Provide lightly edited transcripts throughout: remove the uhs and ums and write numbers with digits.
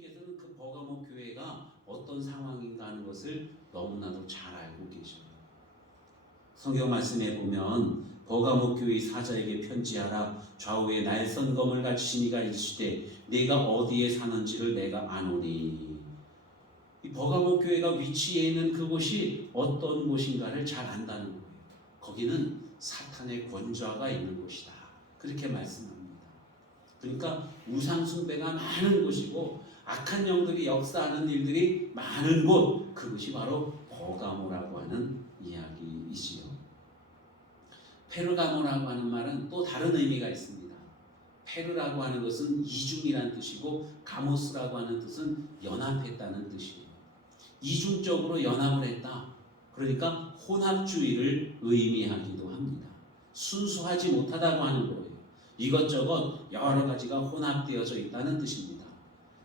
예수님께서는 그 버가모 교회가 어떤 상황인가 하는 것을 너무나도 잘 알고 계셔요. 성경 말씀에 보면 버가모 교회 사자에게 편지하라. 좌우에 날선검을 가지신 이가 이르시되 네가 어디에 사는지를 내가 아노니. 이 버가모 교회가 위치해 있는 그곳이 어떤 곳인가를 잘 안다는 거예요. 거기는 사탄의 권좌가 있는 곳이다. 그렇게 말씀합니다. 그러니까 우상 숭배가 많은 곳이고 악한 영들이 역사하는 일들이 많은 곳, 그것이 바로 버가모라고 하는 이야기이지요. 페르가모라고 하는 말은 또 다른 의미가 있습니다. 페르라고 하는 것은 이중이라는 뜻이고 가모스라고 하는 뜻은 연합했다는 뜻이에요. 이중적으로 연합을 했다. 그러니까 혼합주의를 의미하기도 합니다. 순수하지 못하다고 하는 거예요. 이것저것 여러 가지가 혼합되어져 있다는 뜻입니다.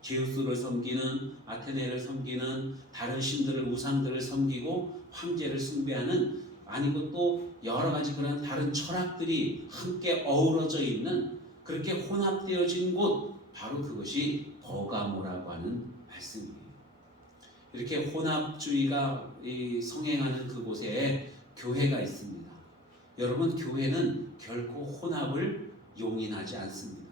제우스를 섬기는, 아테네를 섬기는, 다른 신들을, 우상들을 섬기고 황제를 숭배하는, 아니고 또 여러 가지 그런 다른 철학들이 함께 어우러져 있는, 그렇게 혼합되어진 곳, 바로 그것이 버가모라고 하는 말씀이에요. 이렇게 혼합주의가 성행하는 그곳에 교회가 있습니다. 여러분, 교회는 결코 혼합을 용인하지 않습니다.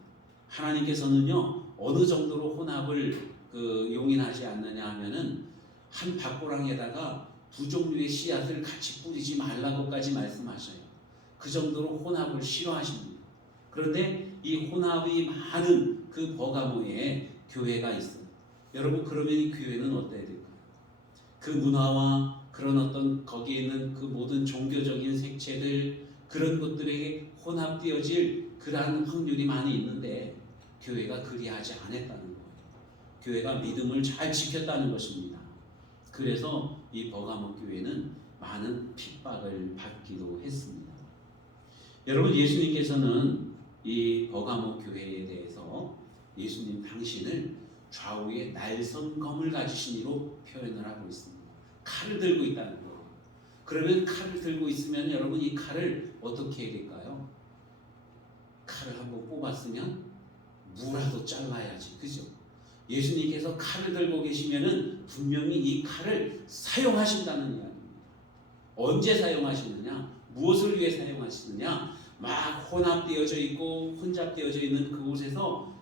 하나님께서는요, 어느 정도로 혼합을 용인하지 않느냐 하면은 한 밭고랑에다가 두 종류의 씨앗을 같이 뿌리지 말라고까지 말씀하셔요. 그 정도로 혼합을 싫어하십니다. 그런데 이 혼합이 많은 그 버가모에 교회가 있어요. 여러분, 그러면 이 교회는 어때야 될까요? 그 문화와 그런 어떤 거기에 있는 그 모든 종교적인 색채들, 그런 것들이 혼합되어질 그러한 확률이 많이 있는데 교회가 그리하지 않았다는 거예요. 교회가 믿음을 잘 지켰다는 것입니다. 그래서 이 버가모 교회는 많은 핍박을 받기도 했습니다. 여러분, 예수님께서는 이 버가모 교회에 대해서 예수님 당신을 좌우에 날선검을 가지신 이로 표현을 하고 있습니다. 칼을 들고 있다는 거예요. 그러면 칼을 들고 있으면 여러분, 이 칼을 어떻게 해야 될까요? 칼을 한번 뽑았으면 무라도 잘라야지, 그죠? 예수님께서 칼을 들고 계시면은 분명히 이 칼을 사용하신다는 이야기입니다. 언제 사용하시느냐? 무엇을 위해 사용하시느냐? 막 혼합되어져 있고 혼잡되어져 있는 그곳에서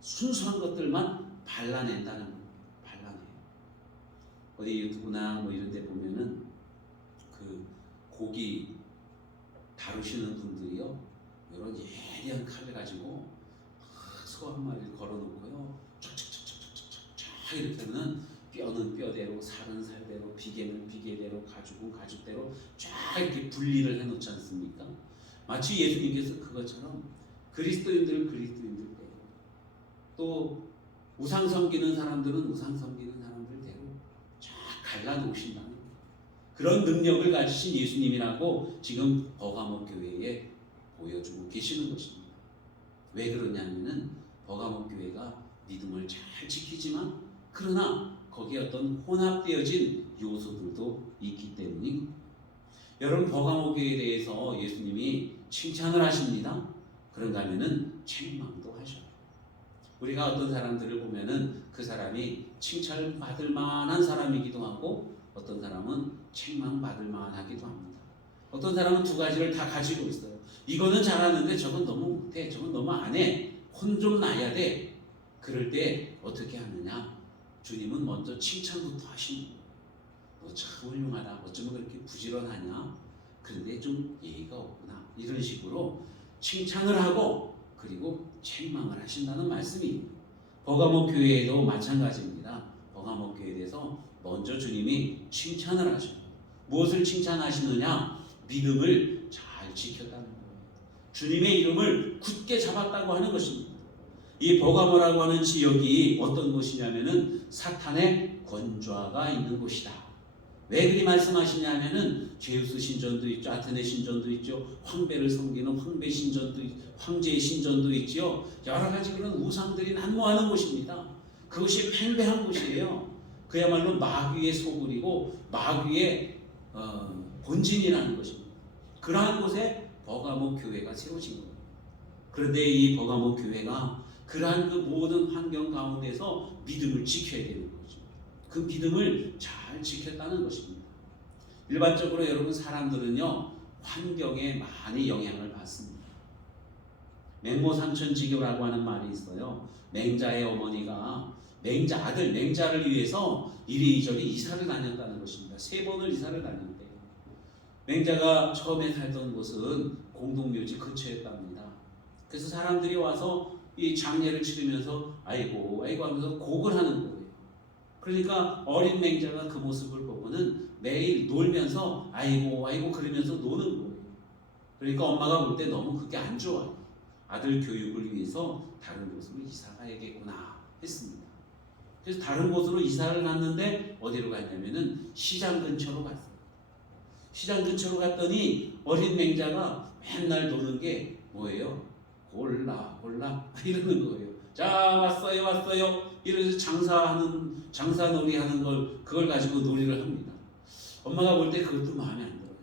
순수한 것들만 발라낸다는 거예요. 발라내요. 어디 유튜브나 뭐 이런 데 보면은 그 고기 다루시는 분들이요, 이런 예리한 칼을 가지고 소 한 마리를 걸어놓고요, 쫙쫙쫙쫙쫙쫙 이렇게 하면 뼈는 뼈대로, 살은 살대로, 비계는 비계대로, 가죽은 가죽대로 쫙 이렇게 분리를 해놓지 않습니까? 마치 예수님께서 그것처럼 그리스도인들은 그리스도인들대로, 또 우상 섬기는 사람들은 우상 섬기는 사람들대로 쫙 갈라놓으신다는 거예요. 그런 능력을 가지신 예수님이라고 지금 버가모 교회에 보여주고 계시는 것입니다. 왜 그러냐면은 버가모 교회가 믿음을 잘 지키지만 그러나 거기에 어떤 혼합되어진 요소들도 있기 때문입니다. 여러분, 버가모 교회에 대해서 예수님이 칭찬을 하십니다. 그런가 하면은 책망도 하셔요. 우리가 어떤 사람들을 보면은 그 사람이 칭찬을 받을 만한 사람이기도 하고 어떤 사람은 책망받을 만하기도 합니다. 어떤 사람은 두 가지를 다 가지고 있어요. 이거는 잘하는데 저건 너무 못해, 저건 너무 안 해, 혼 좀 나야 돼. 그럴 때 어떻게 하느냐? 주님은 먼저 칭찬부터 하시는 거예요. 너 참 훌륭하다, 어쩌면 그렇게 부지런하냐, 그런데 좀 예의가 없구나, 이런 식으로 칭찬을 하고 그리고 책망을 하신다는 말씀입니다. 버가모 교회에도 마찬가지입니다. 버가모 교회에 대해서 먼저 주님이 칭찬을 하셔요. 무엇을 칭찬하시느냐? 믿음을 잘 지켰다는 거예요. 주님의 이름을 굳게 잡았다고 하는 것입니다. 이 버가모라고 하는 지역이 어떤 곳이냐면은 사탄의 권좌가 있는 곳이다. 왜 그리 말씀하시냐면은 제우스 신전도 있죠, 아테네 신전도 있죠, 황배를 섬기는 황배 신전도, 황제의 신전도 있죠. 여러 가지 그런 우상들이 난무하는 곳입니다. 그것이 팽배한 곳이에요. 그야말로 마귀의 소굴이고 마귀의 본진이라는 것입니다. 그러한 곳에 버가모 교회가 세워진 거예요. 그런데 이 버가모 교회가 그러한 그 모든 환경 가운데서 믿음을 지켜야 되는 거죠. 그 믿음을 잘 지켰다는 것입니다. 일반적으로 여러분 사람들은요 환경에 많이 영향을 받습니다. 맹모삼천지교라고 하는 말이 있어요. 맹자의 어머니가 아들 맹자를 위해서 이리저리 이사를 다녔다는 것입니다. 3번을 이사를 다녔대요. 맹자가 처음에 살던 곳은 공동묘지 근처였답니다. 그래서 사람들이 와서 이 장례를 치르면서 아이고 하면서 곡을 하는 거예요. 그러니까 어린 맹자가 그 모습을 보고는 매일 놀면서 아이고 그러면서 노는 거예요. 그러니까 엄마가 볼 때 너무 그게 안 좋아요. 아들 교육을 위해서 다른 곳으로 이사 가야겠구나 했습니다. 그래서 다른 곳으로 이사를 갔는데 어디로 갔냐면은 시장 근처로 갔어요. 시장 근처로 갔더니 어린 맹자가 맨날 노는 게 뭐예요? 골라 이러는 거예요. 자 왔어요 이러면서 장사놀이 하는 걸 그걸 가지고 놀이를 합니다. 엄마가 볼 때 그것도 마음에 안 들어요.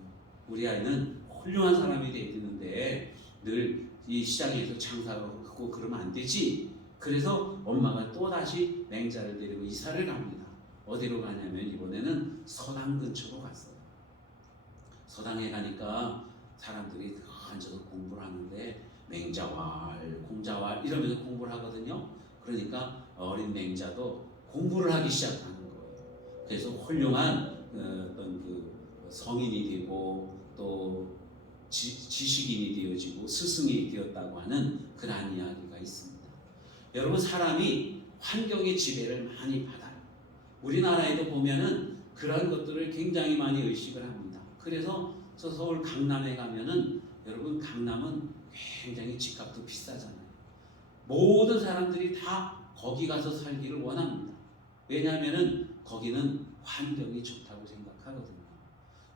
우리 아이는 훌륭한 사람이 돼야 되는데 늘 이 시장에서 장사하고 그러면 안 되지. 그래서 엄마가 또 다시 맹자를 데리고 이사를 갑니다. 어디로 가냐면 이번에는 서당 근처로 갔어요. 서당에 가니까 사람들이 앉아서 공부를 하는데 맹자왈, 공자왈 이러면서 공부를 하거든요. 그러니까 어린 맹자도 공부를 하기 시작하는 거예요. 그래서 훌륭한 어떤 그 성인이 되고 또 지식인이 되어지고 스승이 되었다고 하는 그러한 이야기가 있습니다. 여러분 사람이 환경의 지배를 많이 받아요. 우리나라에도 보면은 그런 것들을 굉장히 많이 의식을 합니다. 그래서 서울 강남에 가면은 여러분 강남은 굉장히 집값도 비싸잖아요. 모든 사람들이 다 거기 가서 살기를 원합니다. 왜냐하면은 거기는 환경이 좋다고 생각하거든요.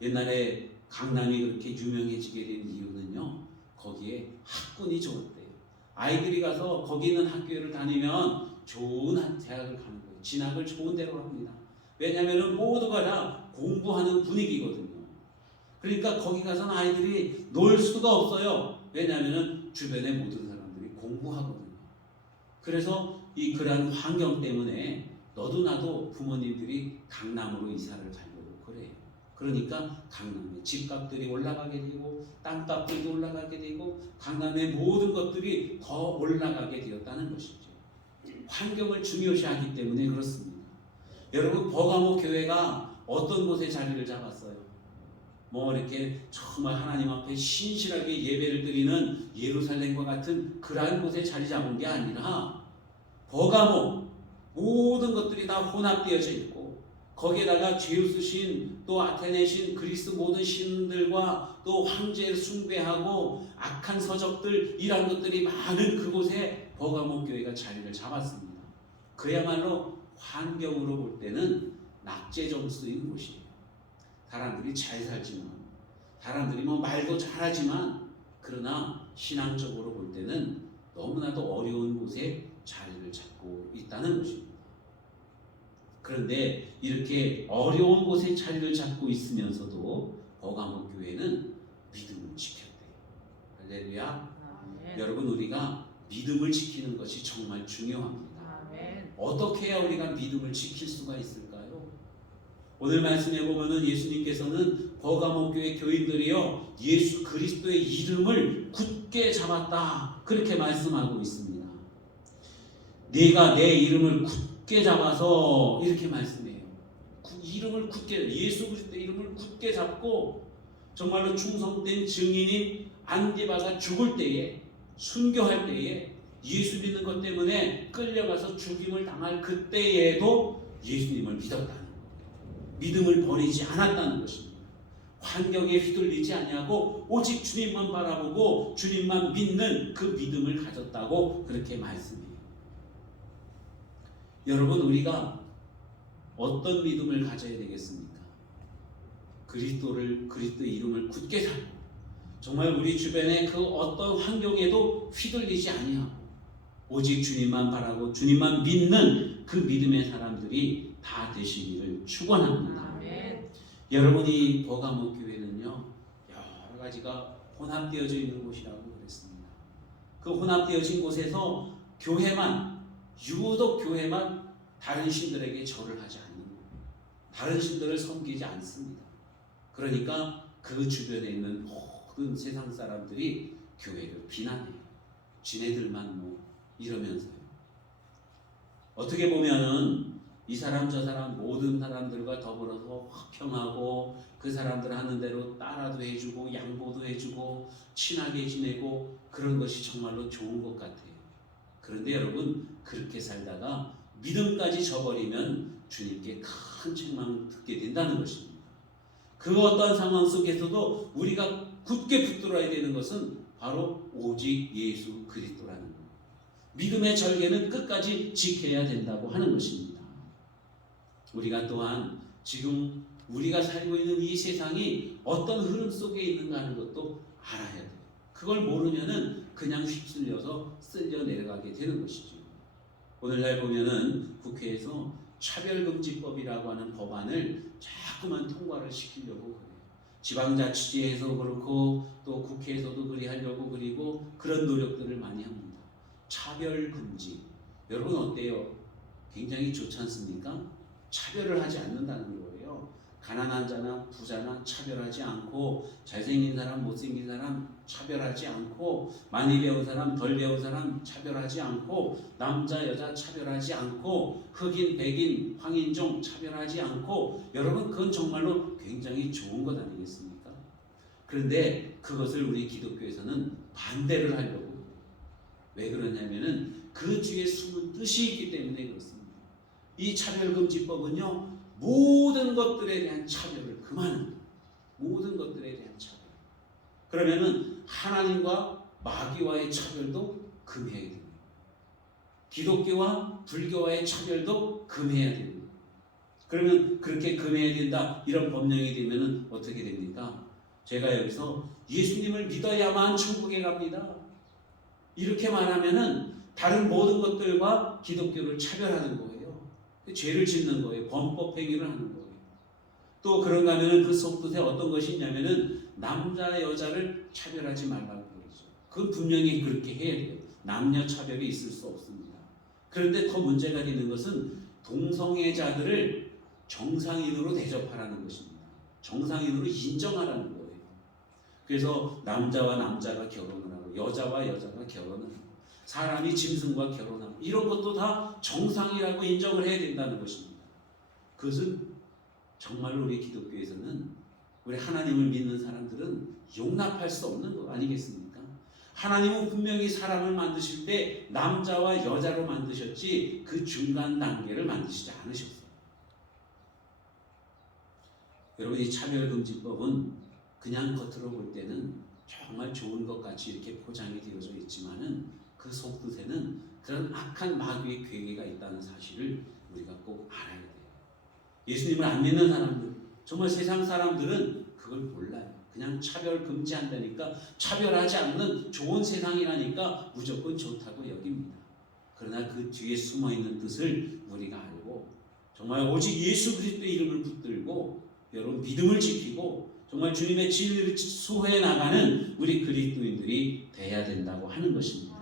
옛날에 강남이 그렇게 유명해지게 된 이유는요. 거기에 학군이 좋았대요. 아이들이 가서 거기 있는 학교를 다니면 좋은 대학을 가는 거예요. 진학을 좋은 데로 합니다. 왜냐하면 모두가 다 공부하는 분위기거든요. 그러니까 거기 가서는 아이들이 놀 수가 없어요. 왜냐하면 주변의 모든 사람들이 공부하거든요. 그래서 그러한 환경 때문에 너도 나도 부모님들이 강남으로 이사를 가려고 그래요. 그러니까 강남의 집값들이 올라가게 되고 땅값들도 올라가게 되고 강남의 모든 것들이 더 올라가게 되었다는 것이죠. 환경을 중요시하기 때문에 그렇습니다. 여러분 버가모 교회가 어떤 곳에 자리를 잡았어요? 뭐 이렇게 정말 하나님 앞에 신실하게 예배를 드리는 예루살렘과 같은 그러한 곳에 자리 잡은 게 아니라 버가모 모든 것들이 다 혼합되어져 있고 거기에다가 제우스 신 또 아테네 신 그리스 모든 신들과 또 황제를 숭배하고 악한 서적들 이런 것들이 많은 그곳에 버가모 교회가 자리를 잡았습니다. 그야말로 환경으로 볼 때는 낙제 점수인 곳이에요. 사람들이 잘 살지만 사람들이 뭐 말도 잘하지만 그러나 신앙적으로 볼 때는 너무나도 어려운 곳에 자리를 잡고 있다는 것입니다. 그런데 이렇게 어려운 곳에 자리를 잡고 있으면서도 버가모 교회는 믿음을 지켰대요. 할렐루야. 아멘. 여러분 우리가 믿음을 지키는 것이 정말 중요합니다. 아멘. 어떻게 해야 우리가 믿음을 지킬 수가 있을까요? 오늘 말씀에 보면은 예수님께서는 버가모 교회 교인들이요 예수 그리스도의 이름을 굳게 잡았다 그렇게 말씀하고 있습니다. 네가 내 이름을 굳게 잡아서 이렇게 말씀해요. 이름을 굳게 예수 그리스도의 이름을 굳게 잡고 정말로 충성된 증인인 안디바가 죽을 때에 순교할 때에 예수 믿는 것 때문에 끌려가서 죽임을 당할 그때에도 예수님을 믿었다는 거예요. 믿음을 버리지 않았다는 것입니다. 환경에 휘둘리지 않냐고 오직 주님만 바라보고 주님만 믿는 그 믿음을 가졌다고 그렇게 말씀해요. 여러분 우리가 어떤 믿음을 가져야 되겠습니까? 그리스도의 이름을 굳게 살고 정말 우리 주변의 그 어떤 환경에도 휘둘리지 아니하고 오직 주님만 바라고 주님만 믿는 그 믿음의 사람들이 다 되시기를 축원합니다. 아멘. 여러분이 버가모 교회는요 여러 가지가 혼합되어져 있는 곳이라고 그랬습니다. 그 혼합되어진 곳에서 교회만, 유독 교회만 다른 신들에게 절을 하지 않는 거예요. 다른 신들을 섬기지 않습니다. 그러니까 그 주변에 있는 모든 세상 사람들이 교회를 비난해요. 지네들만 뭐 이러면서요. 어떻게 보면은 이 사람 저 사람 모든 사람들과 더불어서 화평하고 그 사람들 하는 대로 따라도 해주고 양보도 해주고 친하게 지내고 그런 것이 정말로 좋은 것 같아요. 그런데 여러분, 그렇게 살다가 믿음까지 저버리면 주님께 큰 책망을 듣게 된다는 것입니다. 그 어떤 상황 속에서도 우리가 굳게 붙들어야 되는 것은 바로 오직 예수 그리스도라는 것. 믿음의 절개는 끝까지 지켜야 된다고 하는 것입니다. 우리가 또한 지금 우리가 살고 있는 이 세상이 어떤 흐름 속에 있는가 하는 것도 알아야 돼요. 그걸 모르면은 그냥 휩쓸려서 쓸려 내려가게 되는 것이죠. 오늘날 보면은 국회에서 차별금지법이라고 하는 법안을 자꾸만 통과를 시키려고 그래요. 지방자치제에서 그렇고 또 국회에서도 그리 하려고 그리고 그런 노력들을 많이 합니다. 차별금지. 여러분 어때요? 굉장히 좋지 않습니까? 차별을 하지 않는다는 거예요. 가난한 자나 부자나 차별하지 않고 잘생긴 사람 못생긴 사람 차별하지 않고 많이 배운 사람 덜 배운 사람 차별하지 않고 남자 여자 차별하지 않고 흑인 백인 황인종 차별하지 않고 여러분 그건 정말로 굉장히 좋은 것 아니겠습니까? 그런데 그것을 우리 기독교에서는 반대를 하려고 해요. 왜 그러냐면은 그 뒤에 숨은 뜻이 있기 때문에 그렇습니다. 이 차별금지법은요 모든 것들에 대한 차별을 금하는 모든 것들에 대한 차별. 그러면은 하나님과 마귀와의 차별도 금해야 됩니다. 기독교와 불교와의 차별도 금해야 됩니다. 그러면 그렇게 금해야 된다 이런 법령이 되면은 어떻게 됩니까? 제가 여기서 예수님을 믿어야만 천국에 갑니다. 이렇게 말하면은 다른 모든 것들과 기독교를 차별하는 거예요. 죄를 짓는 거예요. 범법 행위를 하는 거예요. 또 그런가 하면은 그 속뜻에 어떤 것이 있냐면은 남자 여자를 차별하지 말라고 그러죠. 그건 분명히 그렇게 해야 돼요. 남녀 차별이 있을 수 없습니다. 그런데 더 문제가 되는 것은 동성애자들을 정상인으로 대접하라는 것입니다. 정상인으로 인정하라는 거예요. 그래서 남자와 남자가 결혼을 하고 여자와 여자가 결혼을 하고 사람이 짐승과 결혼하고 이런 것도 다 정상이라고 인정을 해야 된다는 것입니다. 그것은 정말로 우리 기독교에서는 우리 하나님을 믿는 사람들은 용납할 수 없는 것 아니겠습니까? 하나님은 분명히 사람을 만드실 때 남자와 여자로 만드셨지 그 중간 단계를 만드시지 않으셨어요. 여러분 이 차별금지법은 그냥 겉으로 볼 때는 정말 좋은 것 같이 이렇게 포장이 되어져 있지만은 그 속뜻에는 그런 악한 마귀의 괴계가 있다는 사실을 우리가 꼭 알아야 돼요. 예수님을 안 믿는 사람들, 정말 세상 사람들은 그걸 몰라요. 그냥 차별 금지한다니까 차별하지 않는 좋은 세상이라니까 무조건 좋다고 여깁니다. 그러나 그 뒤에 숨어있는 뜻을 우리가 알고 정말 오직 예수 그리스도의 이름을 붙들고 여러분 믿음을 지키고 정말 주님의 진리를 수호해 나가는 우리 그리스도인들이 돼야 된다고 하는 것입니다.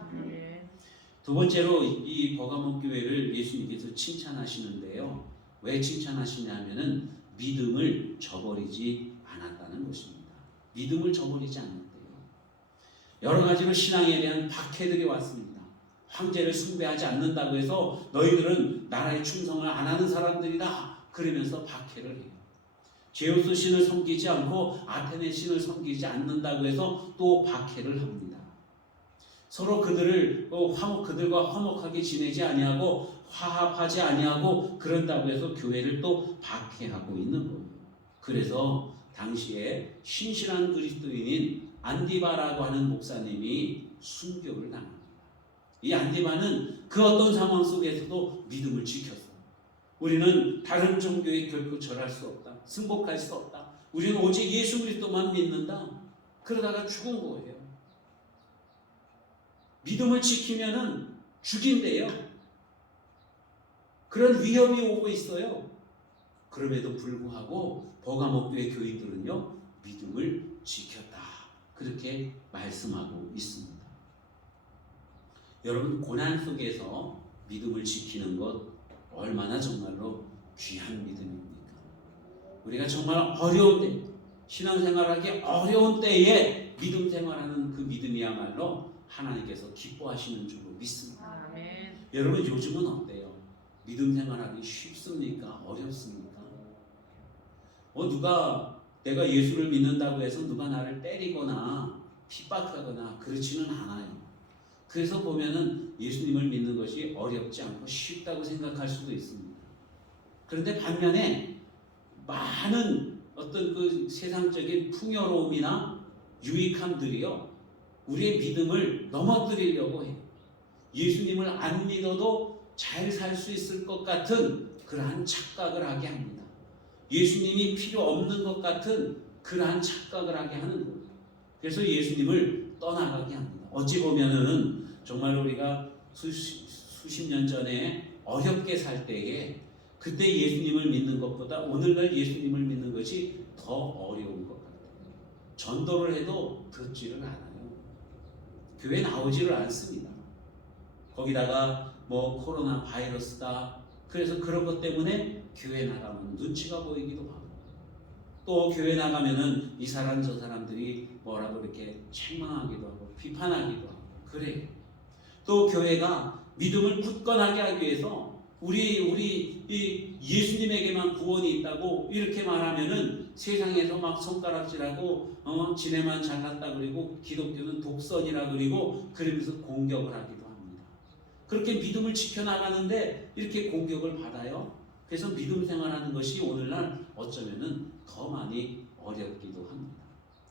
두 번째로 이 버가모 교회를 예수님께서 칭찬하시는데요. 왜 칭찬하시냐면은 믿음을 저버리지 않았다는 것입니다. 믿음을 저버리지 않았대요. 여러 가지로 신앙에 대한 박해들이 왔습니다. 황제를 숭배하지 않는다고 해서 너희들은 나라에 충성을 안 하는 사람들이다. 그러면서 박해를 해요. 제우스 신을 섬기지 않고 아테네 신을 섬기지 않는다고 해서 또 박해를 합니다. 서로 그들과 화목하게 지내지 아니하고 화합하지 아니하고 그런다고 해서 교회를 또 박해하고 있는 거예요. 그래서 당시에 신실한 그리스도인인 안디바라고 하는 목사님이 순교를 당합니다. 이 안디바는 그 어떤 상황 속에서도 믿음을 지켰어요. 우리는 다른 종교에 결코 절할 수 없다. 승복할 수 없다. 우리는 오직 예수 그리스도만 믿는다. 그러다가 죽은 거예요. 믿음을 지키면은 죽인대요. 그런 위험이 오고 있어요. 그럼에도 불구하고 버가모 교회 교인들은요 믿음을 지켰다. 그렇게 말씀하고 있습니다. 여러분 고난 속에서 믿음을 지키는 것 얼마나 정말로 귀한 믿음입니까? 우리가 정말 어려운 때, 신앙생활하기 어려운 때에 믿음 생활하는 그 믿음이야말로 하나님께서 기뻐하시는 줄로 믿습니다. 아멘. 여러분 요즘은 어때요? 믿음 생활하기 쉽습니까? 어렵습니까? 누가 내가 예수를 믿는다고 해서 누가 나를 때리거나 핍박하거나 그렇지는 않아요. 그래서 보면은 예수님을 믿는 것이 어렵지 않고 쉽다고 생각할 수도 있습니다. 그런데 반면에 많은 어떤 그 세상적인 풍요로움이나 유익함들이요, 우리의 믿음을 넘어뜨리려고 해요. 예수님을 안 믿어도 잘 살 수 있을 것 같은 그러한 착각을 하게 합니다. 예수님이 필요 없는 것 같은 그러한 착각을 하게 하는 거예요. 그래서 예수님을 떠나가게 합니다. 어찌 보면은 정말 우리가 수십 년 전에 어렵게 살 때에 그때 예수님을 믿는 것보다 오늘날 예수님을 믿는 것이 더 어려운 것 같아요. 전도를 해도 듣지를 않아요. 교회 나오지를 않습니다. 거기다가 뭐 코로나 바이러스다, 그래서 그런 것 때문에 교회 나가면 눈치가 보이기도 하고, 또 교회 나가면은 이 사람 저 사람들이 뭐라고 이렇게 책망하기도 하고 비판하기도 하고 그래요. 또 교회가 믿음을 굳건하게 하기 위해서 우리 이 예수님에게만 구원이 있다고 이렇게 말하면은 세상에서 막 손가락질하고 지네만 잘났다 그리고 기독교는 독선이라 그리고 그러면서 공격을 하기도 합니다. 그렇게 믿음을 지켜나가는데 이렇게 공격을 받아요. 그래서 믿음 생활하는 것이 오늘날 어쩌면은 더 많이 어렵기도 합니다.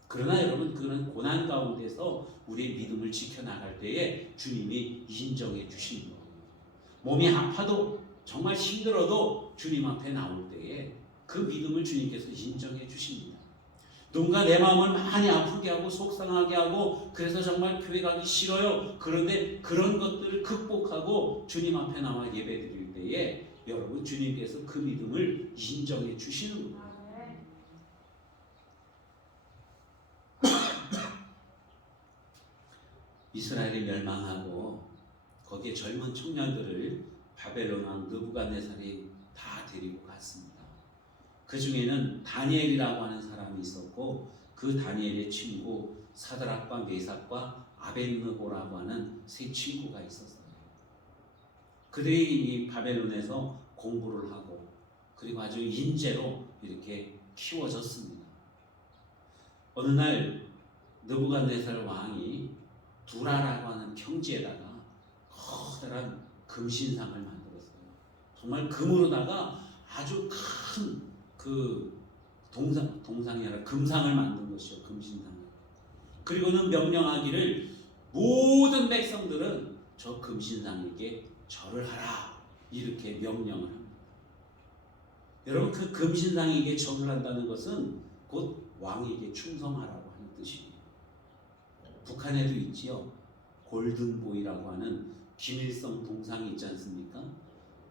그러나 여러분, 그런 고난 가운데서 우리의 믿음을 지켜나갈 때에 주님이 인정해 주시는 거예요. 몸이 아파도 정말 힘들어도 주님 앞에 나올 때에 그 믿음을 주님께서 인정해 주십니다. 누군가 내 마음을 많이 아프게 하고 속상하게 하고 그래서 정말 교회 가기 싫어요. 그런데 그런 것들을 극복하고 주님 앞에 나와 예배 드릴 때에 여러분, 주님께서 그 믿음을 인정해 주시는 거예요. 이스라엘이 멸망하고 거기에 젊은 청년들을 바벨론 왕 느부갓네살이 다 데리고 갔습니다. 그 중에는 다니엘이라고 하는 사람이 있었고 그 다니엘의 친구 사드락과 메삭과 아벳느고라고 하는 세 친구가 있었어요. 그들이 이 바벨론에서 공부를 하고 그리고 아주 인재로 이렇게 키워졌습니다. 어느 날 느부갓네살 왕이 두라라고 하는 평지에다가 커다란 금신상을 만들었어요. 정말 금으로다가 아주 큰 그 동상이 아니라 금상을 만든 것이요, 금신상을. 그리고는 명령하기를 모든 백성들은 저 금신상에게 절을 하라, 이렇게 명령을 합니다. 여러분, 그 금신상에게 절을 한다는 것은 곧 왕에게 충성하라고 하는 뜻이에요. 북한에도 있지요. 골든보이라고 하는 김일성 동상이 있지 않습니까?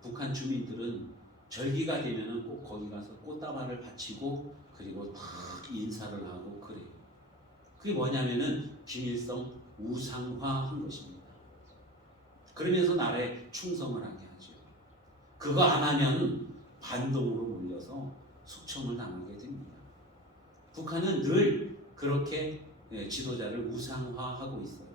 북한 주민들은 절기가 되면은 꼭 거기 가서 꽃다발을 바치고 그리고 다 인사를 하고 그래요. 그게 뭐냐면은 김일성 우상화한 것입니다. 그러면서 나라에 충성을 하게 하죠. 그거 안 하면 반동으로 몰려서 숙청을 당하게 됩니다. 북한은 늘 그렇게 지도자를 우상화하고 있어요.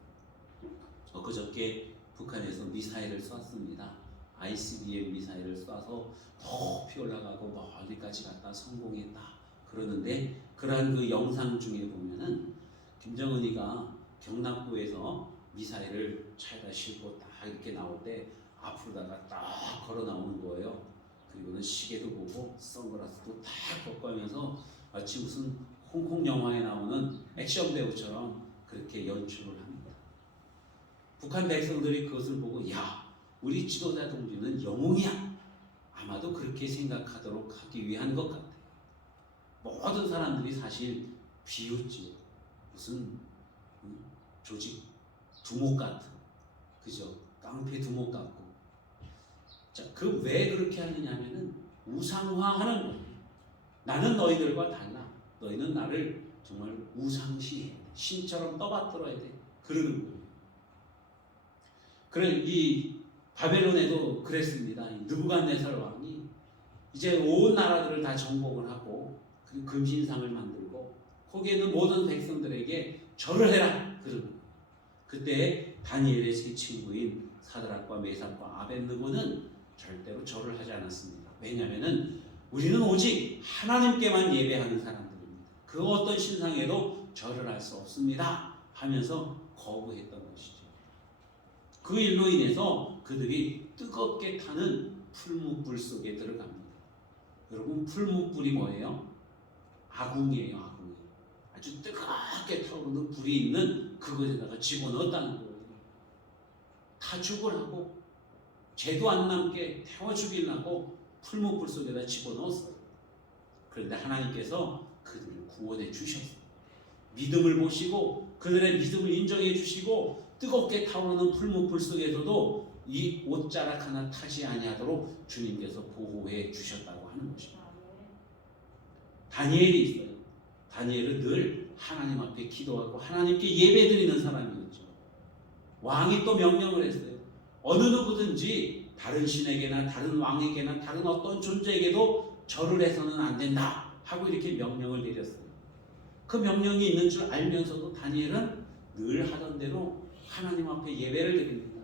그저께 북한에서 미사일을 쐈습니다. ICBM 미사일을 쏴서 높이 올라가고 멀리까지 갔다 성공했다 그러는데, 그러한 그 영상 중에 보면은 김정은이가 경남도에서 미사일을 차에다 싣고 딱 이렇게 나올 때 앞으로다가 딱 걸어 나오는 거예요. 그리고는 시계도 보고 선글라스도 딱 벗고 하면서 마치 무슨 홍콩 영화에 나오는 액션 배우처럼 그렇게 연출을 합니다. 북한 백성들이 그것을 보고 야, 우리 지도자 동지는 영웅이야, 아마도 그렇게 생각하도록 하기 위한 것 같아요. 모든 사람들이 사실 비웃지요. 무슨 조직 두목 같은, 그죠? 깡패 두목 같고. 자, 그 왜 그렇게 하느냐면은 우상화하는 거예요. 나는 너희들과 달라. 너희는 나를 정말 우상시해, 신처럼 떠받들어야 돼, 그러는 거예요. 그래 이 바벨론에도 그랬습니다. 이 느부갓네살 왕이 이제 온 나라들을 다 정복을 하고 그리고 금신상을 만들고 거기에 있는 모든 백성들에게 절을 해라 그러는 거예요. 그때 다니엘의 세 친구인 사드락과 메삭과 아벳느고는 절대로 절을 하지 않았습니다. 왜냐하면은 우리는 오직 하나님께만 예배하는 사람들입니다. 그 어떤 신상에도 절을 할 수 없습니다 하면서 거부했던 것이죠. 그 일로 인해서 그들이 뜨겁게 타는 풀무불 속에 들어갑니다. 여러분 풀무불이 뭐예요? 아궁이에요. 아궁이. 아주 뜨겁게 타오르는 불이 있는 그것에다가 집어넣었다는 거예요. 다 죽으라고 죄도 안 남게 태워 죽이려고 풀무불 속에다 집어넣었어요. 그런데 하나님께서 그들을 구원해 주셨어요. 믿음을 보시고 그들의 믿음을 인정해 주시고 뜨겁게 타오르는 풀무불 속에서도 이 옷자락 하나 타지 아니하도록 주님께서 보호해 주셨다고 하는 것입니다. 다니엘이 있어요. 다니엘은 늘 하나님 앞에 기도하고 하나님께 예배드리는 사람이었죠. 왕이 또 명령을 했어요. 어느 누구든지 다른 신에게나 다른 왕에게나 다른 어떤 존재에게도 절을 해서는 안 된다 하고 이렇게 명령을 내렸어요. 그 명령이 있는 줄 알면서도 다니엘은 늘 하던 대로 하나님 앞에 예배를 드립니다.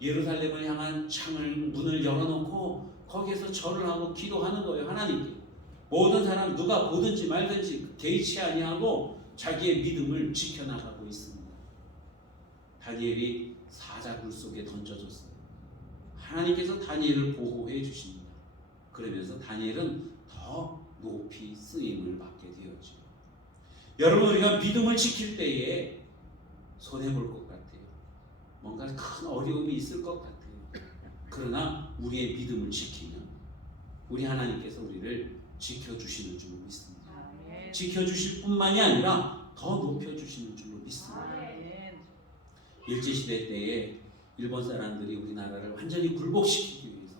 예루살렘을 향한 창을 문을 열어놓고 거기에서 절을 하고 기도하는 거예요. 하나님께 모든 사람 누가 보든지 말든지 개의치 아니하고 자기의 믿음을 지켜나가고 있습니다. 다니엘이 사자굴 속에 던져졌어요. 하나님께서 다니엘을 보호해 주십니다. 그러면서 다니엘은 더 높이 쓰임을 받게 되었죠. 여러분 우리가 믿음을 지킬 때에 손해볼 것 같아요. 뭔가 큰 어려움이 있을 것 같아요. 그러나 우리의 믿음을 지키면 우리 하나님께서 우리를 지켜주시는 줄로 믿습니다. 지켜주실 뿐만이 아니라 더 높여주시는 줄로 믿습니다. 일제시대 때에 일본 사람들이 우리나라를 완전히 굴복시키기 위해서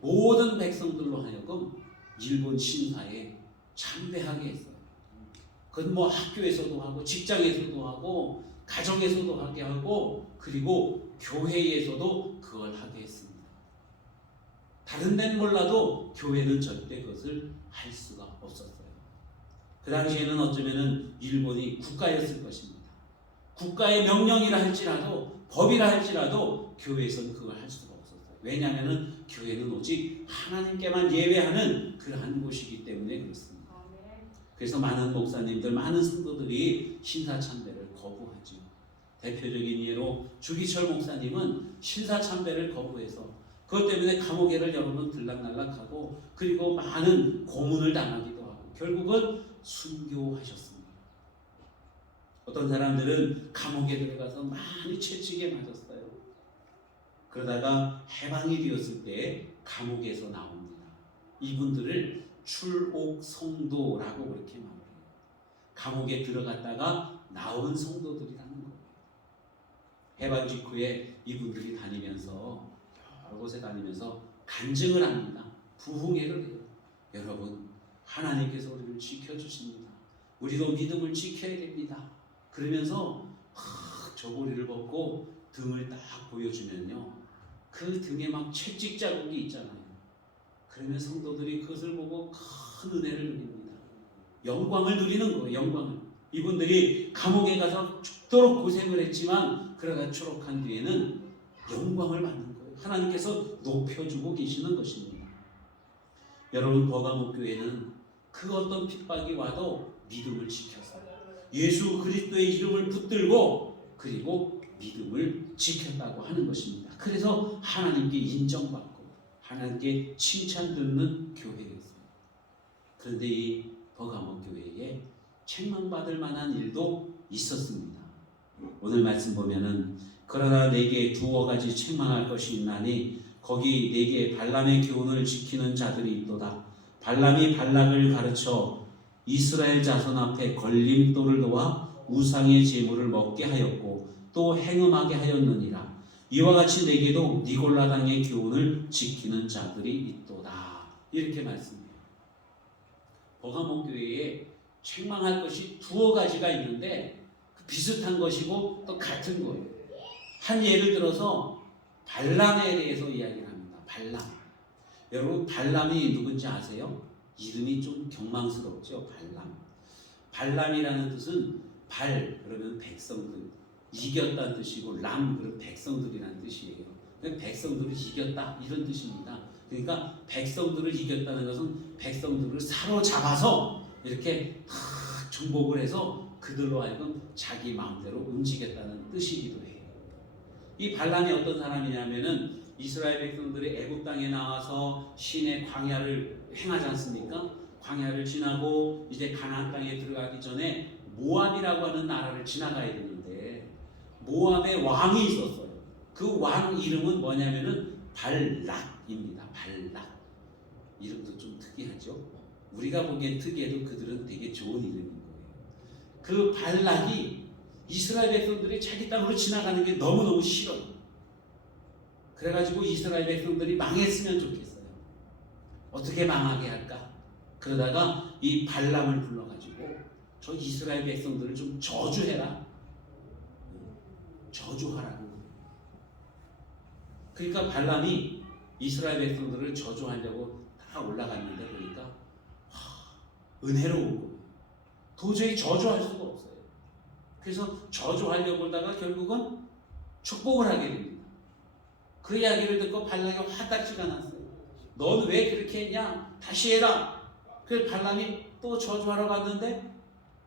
모든 백성들로 하여금 일본 신사에 참배하게 했어요. 그건 뭐 학교에서도 하고 직장에서도 하고 가정에서도 하게 하고 그리고 교회에서도 그걸 하게 했습니다. 다른 데는 몰라도 교회는 절대 그것을 할 수가 없었어요. 그 당시에는 어쩌면은 일본이 국가였을 것입니다. 국가의 명령이라 할지라도 법이라 할지라도 교회에서는 그걸 할 수가 없었어요. 왜냐하면은 교회는 오직 하나님께만 예배하는 그러한 곳이기 때문에 그렇습니다. 그래서 많은 목사님들, 많은 성도들이 신사참배를 거부하죠. 대표적인 예로 주기철 목사님은 신사참배를 거부해서 그것 때문에 감옥에를 여러 번 들락날락하고 그리고 많은 고문을 당하기도 하고 결국은 순교하셨습니다. 어떤 사람들은 감옥에 들어가서 많이 채찍에 맞았어요. 그러다가 해방이 되었을 때 감옥에서 나옵니다. 이분들을 출옥 성도라고 그렇게 말해요. 감옥에 들어갔다가 나온 성도들이라는 거예요. 해방 직후에 이분들이 다니면서 여러 곳에 다니면서 간증을 합니다. 부흥회를 해요. 여러분 하나님께서 우리를 지켜주십니다. 우리도 믿음을 지켜야 됩니다. 그러면서 저고리를 벗고 등을 딱 보여주면요 그 등에 막 채찍 자국이 있잖아요. 그러면 성도들이 그것을 보고 큰 은혜를 누립니다. 영광을 누리는 거예요. 영광을. 이분들이 감옥에 가서 죽도록 고생을 했지만 그러다 추록한 뒤에는 영광을 받는 거예요. 하나님께서 높여주고 계시는 것입니다. 여러분 버가모 교회는 그 어떤 핍박이 와도 믿음을 지켜서 예수 그리스도의 이름을 붙들고 그리고 믿음을 지켰다고 하는 것입니다. 그래서 하나님께 인정받고 하나님께 칭찬 듣는 교회였어요. 그런데 이 버가모 교회에 책망받을 만한 일도 있었습니다. 오늘 말씀 보면은 그러나 내게 두어 가지 책망할 것이 있나니 거기 내게 발람의 교훈을 지키는 자들이 있도다. 발람이 발락을 가르쳐 이스라엘 자손 앞에 걸림돌을 놓아 우상의 제물을 먹게 하였고 또 행음하게 하였느니라. 이와 같이 내게도 니골라 당의 교훈을 지키는 자들이 있도다. 이렇게 말씀해요. 버가모 교회에 책망할 것이 두어 가지가 있는데 비슷한 것이고 또 같은 거예요. 한 예를 들어서 발람에 대해서 이야기를 합니다. 발람. 여러분 발람이 누군지 아세요? 이름이 좀 경망스럽죠. 발람. 발람이라는 뜻은 발 그러면 백성들, 이겼다는 뜻이고 람 그러면 백성들이라는 뜻이에요. 백성들을 이겼다 이런 뜻입니다. 그러니까 백성들을 이겼다는 것은 백성들을 사로잡아서 이렇게 다 정복을 해서 그들로 하여금 자기 마음대로 움직였다는 뜻이기도 해요. 이 발람이 어떤 사람이냐면은 이스라엘 백성들이 애굽 땅에 나와서 시내 광야를 행하지 않습니까? 광야를 지나고 이제 가나안 땅에 들어가기 전에 모압이라고 하는 나라를 지나가야 되는데 모압의 왕이 있었어요. 그 왕 이름은 뭐냐면은 발락입니다. 발락. 이름도 좀 특이하죠. 우리가 보기엔 특이해도 그들은 되게 좋은 이름인 거예요. 그 발락이 이스라엘 백성들이 자기 땅으로 지나가는 게 너무너무 싫어요. 그래가지고 이스라엘 백성들이 망했으면 좋겠어요. 어떻게 망하게 할까? 그러다가 이 발람을 불러가지고 저 이스라엘 백성들을 좀 저주해라. 저주하라고. 그러니까 발람이 이스라엘 백성들을 저주하려고 다 올라갔는데 보니까 은혜로운 거예요. 도저히 저주할 수가 없어요. 그래서 저주하려고 하다가 결국은 축복을 하게 됩니다. 그 이야기를 듣고 발람이 화딱지가 났어요. 넌 왜 그렇게 했냐? 다시 해라. 그래서 발람이 또 저주하러 갔는데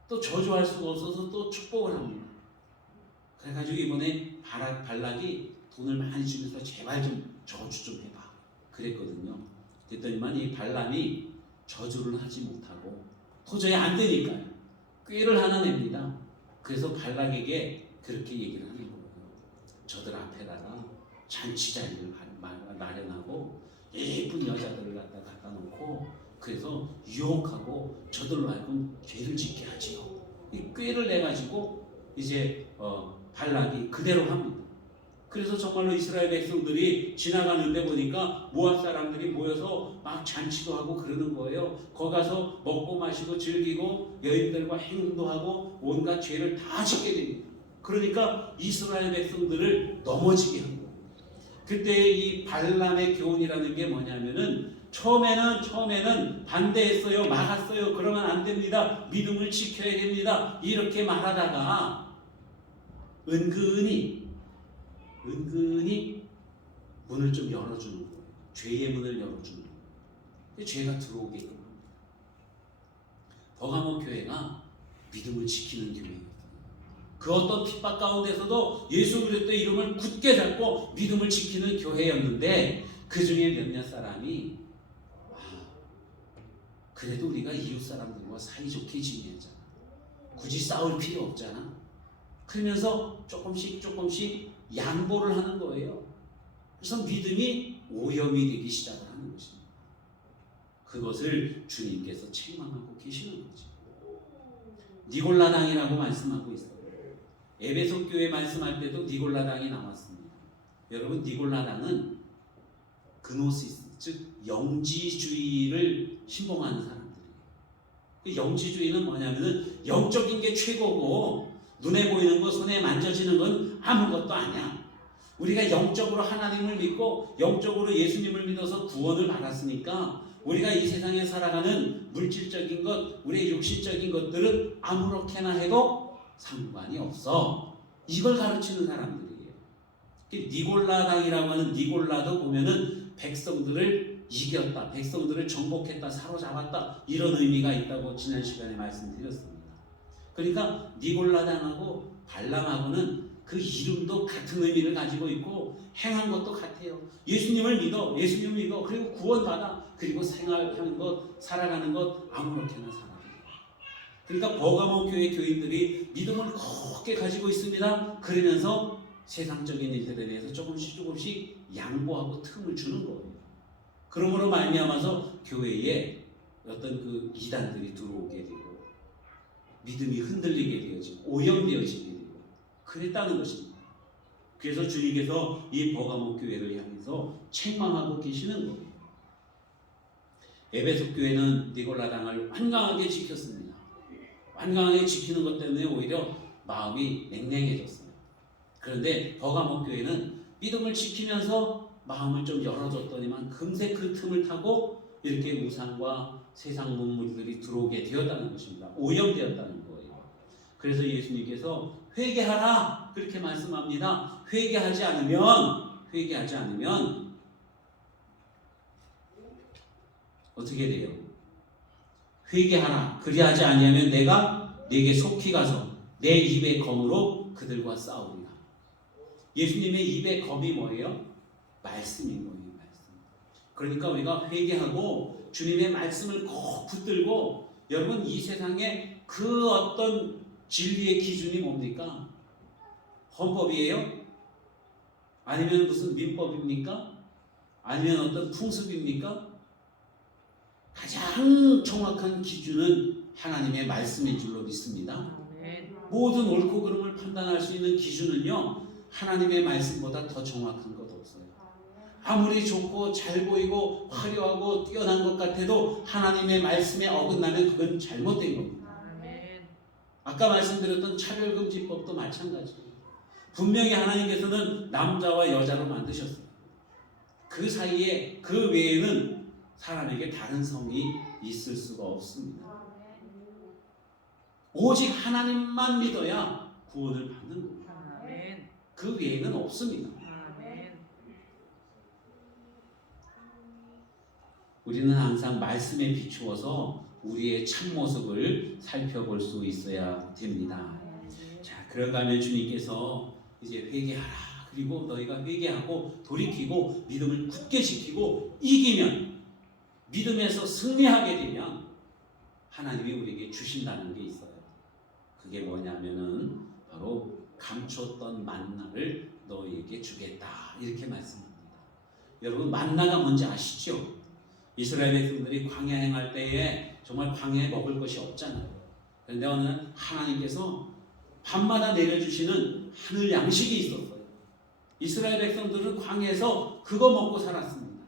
또 저주할 수가 없어서 또 축복을 합니다. 그래가지고 이번에 발락이 돈을 많이 주면서 제발 좀 저주 좀 해봐 그랬거든요. 그랬더니만 이 발람이 저주를 하지 못하고 도저히 안 되니까요. 꾀를 하나 냅니다. 그래서 발락에게 그렇게 얘기를 하는 거예요. 저들 앞에다가 잔치 자리를 마련하고 예쁜 여자들을 갖다 놓고 그래서 유혹하고 저들로 하여금 죄를 짓게 하지요. 이 꾀를 내가지고 이제 발락이 그대로 합니다. 그래서 정말로 이스라엘 백성들이 지나가는데 보니까 모압 사람들이 모여서 막 잔치도 하고 그러는 거예요. 거기 가서 먹고 마시고 즐기고 여인들과 행동도 하고 온갖 죄를 다 짓게 됩니다. 그러니까 이스라엘 백성들을 넘어지게 한 거예요. 그때 이 발람의 교훈이라는 게 뭐냐면은 처음에는 반대했어요. 막았어요. 그러면 안 됩니다. 믿음을 지켜야 됩니다. 이렇게 말하다가 은근히 문을 좀 열어주는 거예요. 죄의 문을 열어주는 거예요. 죄가 들어오게끔 합니다. 버가모 교회가 믿음을 지키는 교회예요. 그 어떤 핍박 가운데서도 예수 그리스도의 이름을 굳게 잡고 믿음을 지키는 교회였는데 그 중에 몇몇 사람이 그래도 우리가 이웃 사람들과 사이좋게 지내자. 굳이 싸울 필요 없잖아. 그러면서 조금씩 양보를 하는 거예요. 그래서 믿음이 오염이 되기 시작을 하는 것입니다. 그것을 주님께서 책망하고 계시는 거죠. 니골라당이라고 말씀하고 있어요. 에베소 교회 말씀할 때도 니골라당이 나왔습니다. 여러분 니골라당은 그노시스 즉 영지주의를 신봉하는 사람들이에요. 그 영지주의는 뭐냐면은 영적인 게 최고고 눈에 보이는 거 손에 만져지는 건 아무것도 아니야. 우리가 영적으로 하나님을 믿고 영적으로 예수님을 믿어서 구원을 받았으니까 우리가 이 세상에 살아가는 물질적인 것, 우리의 육신적인 것들은 아무렇게나 해도 상관이 없어. 이걸 가르치는 사람들이에요. 니골라당이라고 하는 니골라도 보면은 백성들을 이겼다, 백성들을 정복했다, 사로잡았다 이런 의미가 있다고 지난 시간에 말씀드렸습니다. 그러니까 니골라당하고 발람하고는 그 이름도 같은 의미를 가지고 있고 행한 것도 같아요. 예수님을 믿어, 그리고 구원받아, 그리고 생활하는 것, 살아가는 것 아무렇게나 살아. 그러니까 버가모 교회 교인들이 믿음을 굳게 가지고 있습니다. 그러면서 세상적인 일들에 대해서 조금씩 양보하고 틈을 주는 거예요. 그러므로 말미암아서 교회에 어떤 그 이단들이 들어오게 되고 믿음이 흔들리게 되어지고 오염되어지게 되고 그랬다는 것입니다. 그래서 주님께서 이 버가모 교회를 향해서 책망하고 계시는 거예요. 에베소 교회는 니골라당을 완강하게 지켰습니다. 완강하게 지키는 것 때문에 오히려 마음이 냉랭해졌어요. 그런데 버가모 교회는 믿음을 지키면서 마음을 좀 열어줬더니만 금세 그 틈을 타고 이렇게 우상과 세상 문물들이 들어오게 되었다는 것입니다. 오염되었다는 거예요. 그래서 예수님께서 회개하라 그렇게 말씀합니다. 회개하지 않으면 어떻게 돼요? 회개하라. 그리하지 아니하면 내가 네게 속히 가서 내 입의 검으로 그들과 싸우리라. 예수님의 입의 검이 뭐예요? 말씀인 거예요. 말씀. 그러니까 우리가 회개하고 주님의 말씀을 꼭 붙들고, 여러분 이 세상에 그 어떤 진리의 기준이 뭡니까? 헌법이에요? 아니면 무슨 민법입니까? 아니면 어떤 풍습입니까? 가장 정확한 기준은 하나님의 말씀인 줄로 믿습니다. 모든 옳고 그름을 판단할 수 있는 기준은요, 하나님의 말씀보다 더 정확한 것 없어요. 아무리 좋고 잘 보이고 화려하고 뛰어난 것 같아도 하나님의 말씀에 어긋나면 그건 잘못된 겁니다. 아까 말씀드렸던 차별금지법도 마찬가지예요. 분명히 하나님께서는 남자와 여자로 만드셨어요. 그 사이에, 그 외에는 사람에게 다른 성이 있을 수가 없습니다. 오직 하나님만 믿어야 구원을 받는 겁니다. 그 외에는 없습니다. 우리는 항상 말씀에 비추어서 우리의 참모습을 살펴볼 수 있어야 됩니다. 자, 그런가 하면 주님께서 이제 회개하라. 그리고 너희가 회개하고 돌이키고 믿음을 굳게 지키고 이기면, 믿음에서 승리하게 되면 하나님이 우리에게 주신다는 게 있어요. 그게 뭐냐면은 바로 감췄던 만나를 너희에게 주겠다 이렇게 말씀합니다. 여러분 만나가 뭔지 아시죠? 이스라엘 백성들이 광야 행할 때에 정말 광야에 먹을 것이 없잖아요. 그런데 어느 날 하나님께서 밤마다 내려주시는 하늘 양식이 있었어요. 이스라엘 백성들은 광야에서 그거 먹고 살았습니다.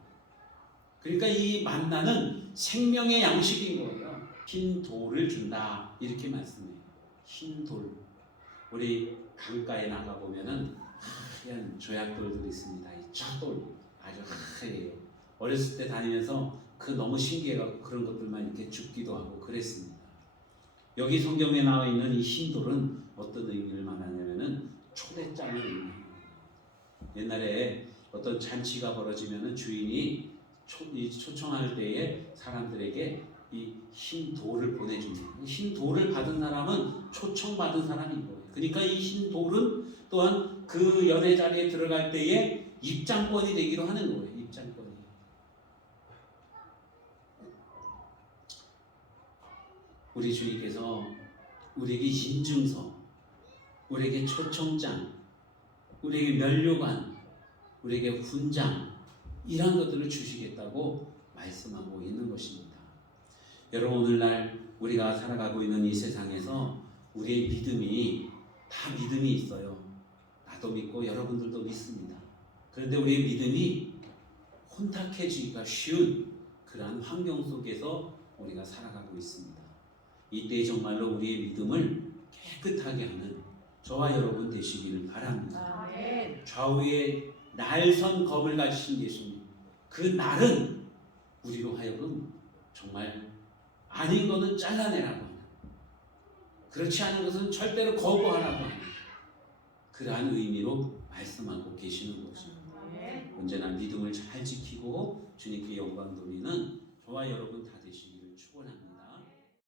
그러니까 이 만나는 생명의 양식인 거예요. 흰 돌을 준다 이렇게 말씀해요. 흰 돌. 우리 강가에 나가보면은 하얀 조약돌들이 있습니다. 이 젖돌 아주 하얘요. 어렸을 때 다니면서 그 너무 신기해가지고 그런 것들만 이렇게 줍기도 하고 그랬습니다. 여기 성경에 나와 있는 이 흰 돌은 어떤 의미를 말하냐면은 초대장을 의미합니다. 옛날에 어떤 잔치가 벌어지면은 주인이 초청할 때에 사람들에게 이 흰 돌을 보내줍니다. 흰 돌을 받은 사람은 초청받은 사람인 거예요. 그러니까 이 흰 돌은 또한 그 연회 자리에 들어갈 때에 입장권이 되기도 하는 거예요. 입장권이. 우리 주님께서 우리에게 인증서, 우리에게 초청장, 우리에게 면류관, 우리에게 훈장, 이런 것들을 주시겠다고 말씀하고 있는 것입니다. 여러분 오늘날 우리가 살아가고 있는 이 세상에서 우리의 믿음이 다 믿음이 있어요. 나도 믿고 여러분들도 믿습니다. 그런데 우리의 믿음이 혼탁해지기가 쉬운 그러한 환경 속에서 우리가 살아가고 있습니다. 이때 정말로 우리의 믿음을 깨끗하게 하는 저와 여러분 되시기를 바랍니다. 좌우에 날선 검을 가지신 예수님, 그 날은 우리로 하여금 정말 아닌 것은 잘라내라고 하는, 그렇지 않은 것은 절대로 거부하라고 하는 그러한 의미로 말씀하고 계시는 거죠. 언제나 믿음을 잘 지키고 주님께 영광 돌리는 저와 여러분